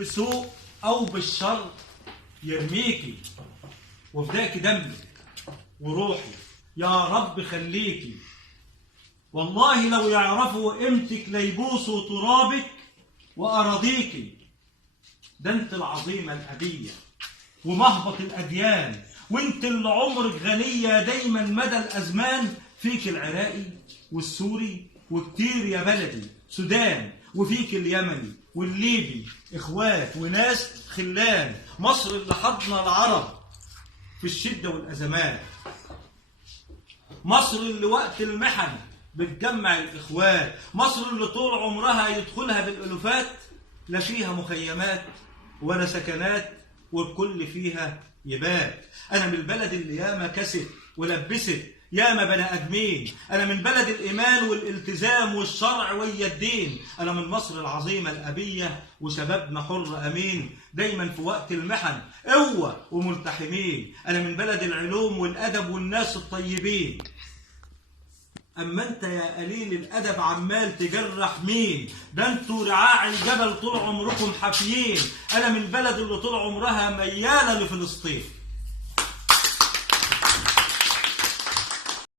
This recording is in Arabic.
بسوء أو بالشر يرميكي، وفداكي دمي وروحي يا رب خليكي. والله لو يعرفوا قيمتك ليبوسوا ترابك وأراضيكي. ده انت العظيمة الأبية ومهبط الأديان، وانت اللي عمرك غنية دايما مدى الأزمان. فيك العراقي والسوري وكتير يا بلدي سودان، وفيك اليمني والليبي إخوات وناس خلان. مصر اللي حضنا العرب في الشدة والأزمات، مصر اللي وقت المحن بتجمع الإخوات، مصر اللي طول عمرها يدخلها بالألوفات، لا فيها مخيمات ولا سكنات والكل فيها يبات. أنا من البلد اللي ياما كست ولبست ياما بني آدمين، أنا من بلد الإيمان والالتزام والشرع ويا الدين. أنا من مصر العظيمة الأبية وشبابنا حر أمين، دايما في وقت المحن قوة وملتحمين. أنا من بلد العلوم والأدب والناس الطيبين. أما أنت يا قليل الأدب عمال تجرح مين؟ ده أنتوا رعاع الجبل طول عمركم حافيين. أنا من بلد اللي طول عمرها ميالة لفلسطين.